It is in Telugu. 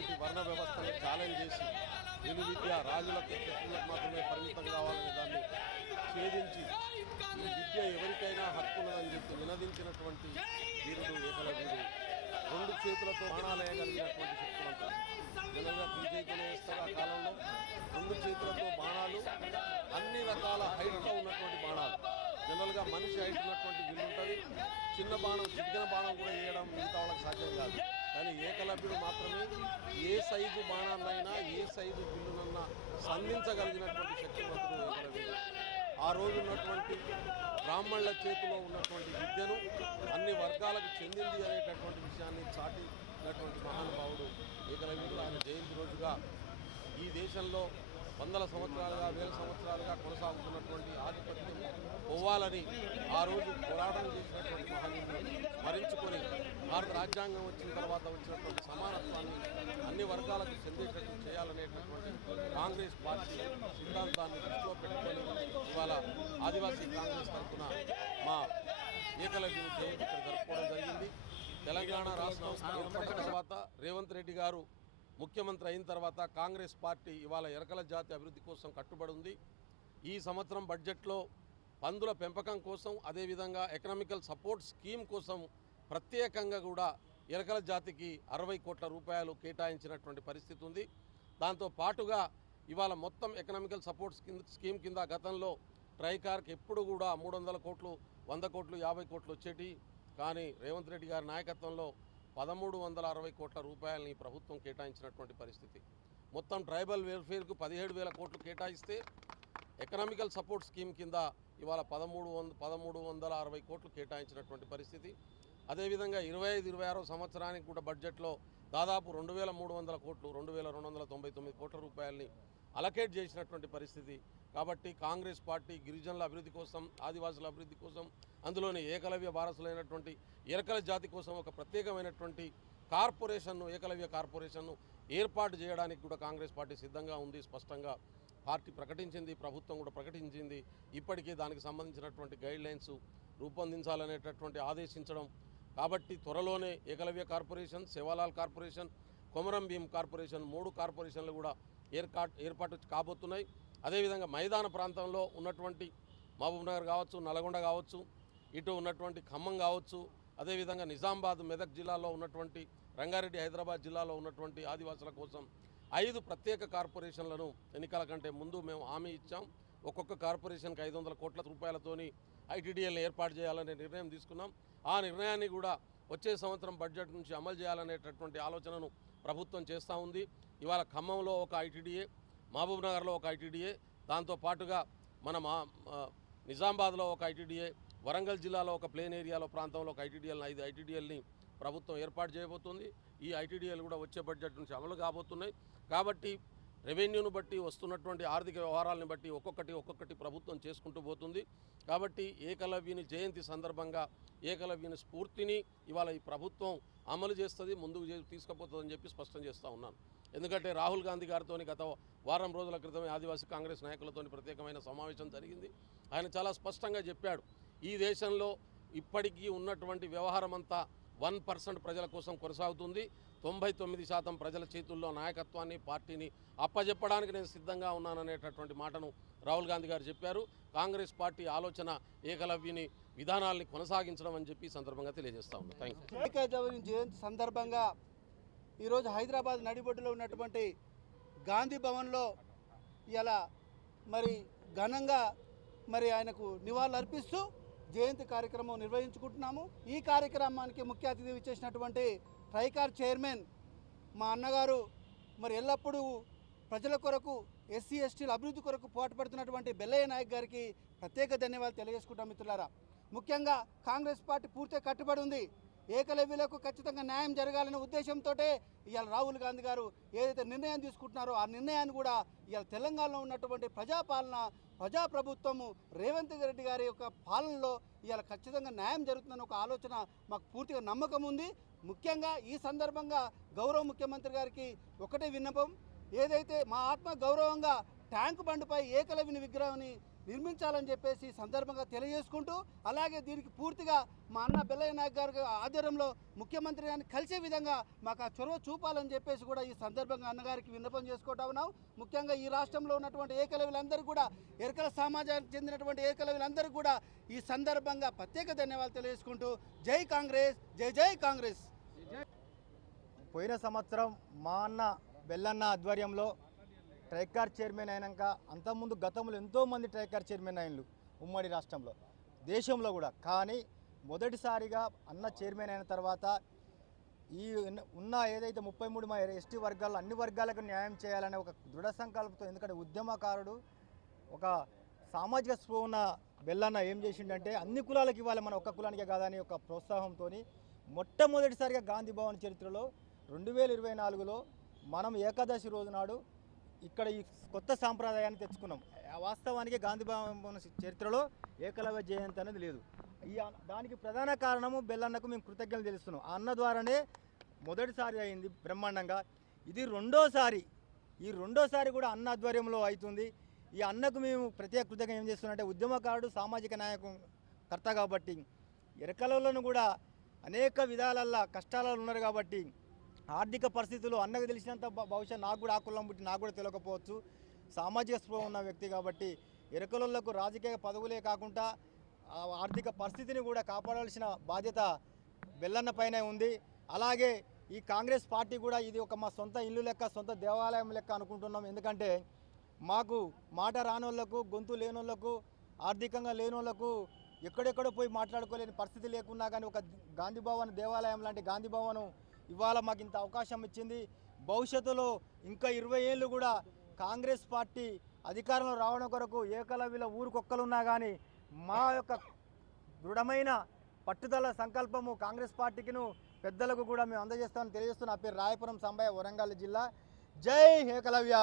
ఉన్నటువంటి వర్ణ వ్యవస్థను ఛాలెంజ్ చేసి విలు విద్య రాజులకు శక్తులకు మాత్రమే పరిమితం కావాలనే దాన్ని ఛేదించి ఈ విద్య ఎవరికైనా హక్కున్నదని చెప్పి నినదించినటువంటి వీరుడు ఏకలవ్యుడు. రెండు చేతులతో బాణాలేయగలిగినటువంటి శక్తివంతుడు. జనరల్గా విజయకులు వేస్తారు ఆ కాలంలో రెండు చేతులతో బాణాలు, అన్ని రకాల హైట్తో ఉన్నటువంటి బాణాలు. జనరల్గా మనిషి హైట్ ఉన్నటువంటి విల్లు ఉంటుంది. చిన్న బాణం, చిటికిన బాణం కూడా వేయడం మిగతా వాళ్ళకి సాధ్యం కాదు. కానీ ఏకలవ్యుడు మాత్రమే ఏ సైజు బాణాన్నైనా ఏ సైజు విల్లునన్నా సంధించగలిగినటువంటి శక్తివంతుడు ఏకలవ్యుడు. ఆ రోజు ఉన్నటువంటి బ్రాహ్మణుల చేతిలో ఉన్నటువంటి విద్యను అన్ని వర్గాలకు చెందింది అనేటటువంటి విషయాన్ని చాటినటువంటి మహానుభావుడు ఏకలవ్యుడు. ఆయన జయంతి రోజుగా ఈ దేశంలో వందల సంవత్సరాలుగా వేల సంవత్సరాలుగా కొనసాగుతున్నటువంటి ఆధిపత్యం పోవాలని ఆ రోజు పోరాటం చేసినటువంటి మహనీయుని స్మరించుకొని భారత రాజ్యాంగం వచ్చిన తర్వాత వచ్చినటువంటి సమానత్వాన్ని అన్ని వర్గాలకు చెందేటట్టు చేయాలనేటటువంటి కాంగ్రెస్ పార్టీ సిద్ధాంతాన్ని దృష్టిలో పెట్టుకొని ఇవాళ ఆదివాసీ కాంగ్రెస్ తరఫున మా ఏకలవ్యుని జయంతి ఇక్కడ జరుపుకోవడం జరిగింది. తెలంగాణ రాష్ట్రం ఏర్పడిన తర్వాత రేవంత్ రెడ్డి గారు ముఖ్యమంత్రి అయిన తర్వాత కాంగ్రెస్ పార్టీ ఇవాళ ఎరకల జాతి అభివృద్ధి కోసం కట్టుబడి ఉంది. ఈ సంవత్సరం బడ్జెట్లో పందుల పెంపకం కోసం, అదేవిధంగా ఎకనామికల్ సపోర్ట్ స్కీమ్ కోసం ప్రత్యేకంగా కూడా ఎరకల జాతికి 60 కోట్ల రూపాయలు కేటాయించినటువంటి పరిస్థితి ఉంది. దాంతో పాటుగా ఇవాళ మొత్తం ఎకనామికల్ సపోర్ట్ స్కీమ్ కింద గతంలో ట్రైకార్కి ఎప్పుడు కూడా 300 కోట్లు, 100 కోట్లు, 50 కోట్లు వచ్చేటి. కానీ రేవంత్ రెడ్డి గారి నాయకత్వంలో 1360 కోట్ల రూపాయలని ప్రభుత్వం కేటాయించినటువంటి పరిస్థితి. మొత్తం ట్రైబల్ వెల్ఫేర్కు 17,000 కోట్లు కేటాయిస్తే ఎకనామికల్ సపోర్ట్ స్కీమ్ కింద ఇవాళ 1360 కోట్లు కేటాయించినటువంటి పరిస్థితి. అదేవిధంగా 25-26 సంవత్సరానికి కూడా బడ్జెట్లో దాదాపు 2,300 కోట్లు, 2,299 కోట్ల రూపాయలని అలకేట్ చేసినటువంటి పరిస్థితి. కాబట్టి కాంగ్రెస్ పార్టీ గిరిజనుల అభివృద్ధి కోసం, ఆదివాసుల అభివృద్ధి కోసం, అందులోని ఏకలవ్య వారసులైనటువంటి ఎరకల జాతి కోసం ఒక ప్రత్యేకమైనటువంటి కార్పొరేషన్ను, ఏకలవ్య కార్పొరేషన్ను ఏర్పాటు చేయడానికి కూడా కాంగ్రెస్ పార్టీ సిద్ధంగా ఉంది. స్పష్టంగా పార్టీ ప్రకటించింది, ప్రభుత్వం కూడా ప్రకటించింది. ఇప్పటికే దానికి సంబంధించినటువంటి గైడ్లైన్స్ రూపొందించాలనేటటువంటి ఆదేశించడం. కాబట్టి త్వరలోనే Ekalavya corporation, Sevalal corporation, Komaram Bheem corporation 3 కార్పొరేషన్లు కూడా ఏర్పాటు కాబోతున్నాయి. అదేవిధంగా మైదాన ప్రాంతంలో ఉన్నటువంటి మహబూబ్నగర్ కావచ్చు, నల్గొండ కావచ్చు, ఇటు ఉన్నటువంటి ఖమ్మం కావచ్చు, అదేవిధంగా నిజామాబాద్, మెదక్ జిల్లాలో ఉన్నటువంటి, రంగారెడ్డి, హైదరాబాద్ జిల్లాలో ఉన్నటువంటి ఆదివాసుల కోసం 5 ప్రత్యేక కార్పొరేషన్లను ఎన్నికల కంటే ముందు మేము హామీ ఇచ్చాం. ఒక్కొక్క కార్పొరేషన్కి 500 కోట్ల రూపాయలతోని ఐటీడీఎల్ని ఏర్పాటు చేయాలనే నిర్ణయం తీసుకున్నాం. ఆ నిర్ణయాన్ని కూడా వచ్చే సంవత్సరం బడ్జెట్ నుంచి అమలు చేయాలనేటటువంటి ఆలోచనను ప్రభుత్వం చేస్తూ ఉంది. ఇవాళ ఖమ్మంలో ఒక ఐటీడీఏ, మహబూబ్నగర్లో ఒక ఐటీడీఏ, దాంతోపాటుగా మన నిజామాబాద్లో ఒక ఐటీడీఏ, వరంగల్ జిల్లాలో ఒక ప్లేన్ ఏరియాలో ప్రాంతంలో ఒక ఐటీడీఎల్ని 5 ఐటీడీఎల్ని ప్రభుత్వం ఏర్పాటు చేయబోతుంది. ఈ ఐటీడీఎల్ కూడా వచ్చే బడ్జెట్ నుంచి అమలు కాబోతున్నాయి. కాబట్టి రెవెన్యూను బట్టి, వస్తున్నటువంటి ఆర్థిక వ్యవహారాలను బట్టి ఒక్కొక్కటి ప్రభుత్వం చేసుకుంటూ పోతుంది. కాబట్టి ఏకలవ్యుని జయంతి సందర్భంగా ఏకలవ్యుని స్ఫూర్తిని ఇవాళ ఈ ప్రభుత్వం అమలు చేస్తుంది, ముందుకు తీసుకుపోతుందని చెప్పి స్పష్టం చేస్తూ ఉన్నాను. ఎందుకంటే రాహుల్ గాంధీ గారితో గత వారం రోజుల క్రితమే ఆదివాసీ కాంగ్రెస్ నాయకులతో ప్రత్యేకమైన సమావేశం జరిగింది. ఆయన చాలా స్పష్టంగా చెప్పాడు, ఈ దేశంలో ఇప్పటికీ ఉన్నటువంటి వ్యవహారం అంతా 1% ప్రజల కోసం కొనసాగుతుంది. 99% ప్రజల చేతుల్లో నాయకత్వాన్ని, పార్టీని అప్పజెప్పడానికి నేను సిద్ధంగా ఉన్నాననేటటువంటి మాటను రాహుల్ గాంధీ గారు చెప్పారు. కాంగ్రెస్ పార్టీ ఆలోచన ఏకలవ్యుని విధానాల్ని కొనసాగించడం అని చెప్పి సందర్భంగా తెలియజేస్తా ఉన్నాను. Thank you. ఏకలవ్యుని జయంతి సందర్భంగా ఈరోజు హైదరాబాద్ నడిబొడ్డులో ఉన్నటువంటి గాంధీ భవన్లో ఇలా మరి ఘనంగా ఆయనకు నివాళులు అర్పిస్తూ జయంతి కార్యక్రమం నిర్వహించుకుంటున్నాము. ఈ కార్యక్రమానికి ముఖ్య అతిథి ఇచ్చేసినటువంటి ట్రైకార్ చైర్మన్ మా అన్నగారు ఎల్లప్పుడూ ప్రజల కొరకు, ఎస్సీ ఎస్టీల అభివృద్ధి కొరకు పోరాటపడుతున్నటువంటి బెల్లయ్య నాయక్ గారికి ప్రత్యేక ధన్యవాదాలు తెలియజేసుకుంటాం. మిత్రులారా, ముఖ్యంగా కాంగ్రెస్ పార్టీ పూర్తిగా కట్టుబడి ఉంది. ఏకలవ్యులకు ఖచ్చితంగా న్యాయం జరగాలనే ఉద్దేశంతో ఇవాళ రాహుల్ గాంధీ గారు ఏదైతే నిర్ణయం తీసుకుంటున్నారో ఆ నిర్ణయాన్ని కూడా ఇవాళ తెలంగాణలో ఉన్నటువంటి ప్రజాప్రభుత్వము రేవంత్ రెడ్డి గారి యొక్క పాలనలో ఇవాళ ఖచ్చితంగా న్యాయం జరుగుతుందన్న ఒక ఆలోచన మాకు పూర్తిగా నమ్మకం ఉంది. ముఖ్యంగా ఈ సందర్భంగా గౌరవ ముఖ్యమంత్రి గారికి ఒకటే విన్నపం, ఏదైతే మా ఆత్మ గౌరవంగా ట్యాంకు బండ్పై ఏకలవ్యుని విగ్రహాన్ని నిర్మించాలని చెప్పేసి ఈ సందర్భంగా తెలియజేసుకుంటూ, అలాగే దీనికి పూర్తిగా మా అన్న బెల్లయ్య నాయక్ గారి ఆధ్వర్యంలో ముఖ్యమంత్రి గారిని కలిసే విధంగా మాకు ఆ చొరవ చూపాలని చెప్పేసి కూడా ఈ సందర్భంగా అన్నగారికి విన్నపం చేసుకుంటా ఉన్నాం. ముఖ్యంగా ఈ రాష్ట్రంలో ఉన్నటువంటి ఏకలవ్యులందరూ కూడా, ఎరకల సమాజానికి చెందినటువంటి ఏకలవ్యులందరూ కూడా ఈ సందర్భంగా ప్రత్యేక ధన్యవాదాలు తెలియజేసుకుంటూ జై కాంగ్రెస్, జై జై కాంగ్రెస్. పోయిన సంవత్సరం మా అన్న బెల్లన్న ఆధ్వర్యంలో ట్రైకార్ చైర్మన్ అయినాక, అంతకుముందు గతంలో ఎంతోమంది ట్రైకార్ చైర్మన్ అయినలు ఉమ్మడి రాష్ట్రంలో, దేశంలో కూడా. కానీ మొదటిసారిగా అన్న చైర్మన్ అయిన తర్వాత ఈ ఉన్న ఏదైతే 33 ఎస్టీ వర్గాల్లో అన్ని వర్గాలకు న్యాయం చేయాలనే ఒక దృఢ సంకల్పంతో, ఎందుకంటే ఉద్యమకారుడు, ఒక సామాజిక స్పృహ ఉన్న బెల్లన్న ఏం చేసిండంటే అన్ని కులాలకు ఇవ్వాలి, మన ఒక్క కులానికే కాదని ఒక ప్రోత్సాహంతో మొట్టమొదటిసారిగా గాంధీ భవన్ చరిత్రలో 2024లో మనం ఏకాదశి రోజు నాడు ఇక్కడ ఈ కొత్త సాంప్రదాయాన్ని తెచ్చుకున్నాం. వాస్తవానికి గాంధీ భవన్ చరిత్రలో ఏకలవ్య జయంతి అనేది లేదు. దానికి ప్రధాన కారణము బెల్లన్నకు మేము కృతజ్ఞతలు తెలుస్తున్నాం. ఆ అన్న ద్వారానే మొదటిసారి అయింది బ్రహ్మాండంగా. ఇది రెండోసారి కూడా అన్న ఆధ్వర్యంలో అవుతుంది. ఈ అన్నకు మేము ప్రత్యేక కృతజ్ఞత ఏం చేస్తున్నామంటే, ఉద్యమకారుడు, సామాజిక నాయకర్త కాబట్టి, ఎరకలలో కూడా అనేక విధాలల్లో కష్టాలలో ఉన్నారు కాబట్టి, ఆర్థిక పరిస్థితులు అన్నకు తెలిసినంత బహుశా నాకు కూడా ఆ కులం పుట్టి నాకు కూడా తెలియకపోవచ్చు. సామాజిక స్పృహ ఉన్న వ్యక్తి కాబట్టి ఎరకలకు రాజకీయ పదవులే కాకుండా ఆర్థిక పరిస్థితిని కూడా కాపాడాల్సిన బాధ్యత బెల్లన్న పైనే ఉంది. అలాగే ఈ కాంగ్రెస్ పార్టీ కూడా ఇది ఒక మా సొంత ఇల్లు లెక్క, సొంత దేవాలయం లెక్క అనుకుంటున్నాం. ఎందుకంటే మాకు మాట రానోళ్లకు, గొంతు లేనోళ్లకు, ఆర్థికంగా లేనోళ్లకు ఎక్కడెక్కడో పోయి మాట్లాడుకోలేని పరిస్థితి లేకున్నా కానీ ఒక గాంధీ భవన్ దేవాలయం లాంటి గాంధీ భవన్ ఇవాళ మాకు ఇంత అవకాశం ఇచ్చింది. భవిష్యత్తులో ఇంకా 20 ఏళ్ళు కూడా కాంగ్రెస్ పార్టీ అధికారంలో రావడం కొరకు ఏకలవ్యుల ఊరికొక్కలున్నా కానీ మా యొక్క దృఢమైన పట్టుదల సంకల్పము కాంగ్రెస్ పార్టీకిను పెద్దలకు కూడా మేము అందజేస్తామని తెలియజేస్తున్న. నా పేరు రాయపురం సంబయ్య, వరంగల్ జిల్లా. జై ఏకలవ్య.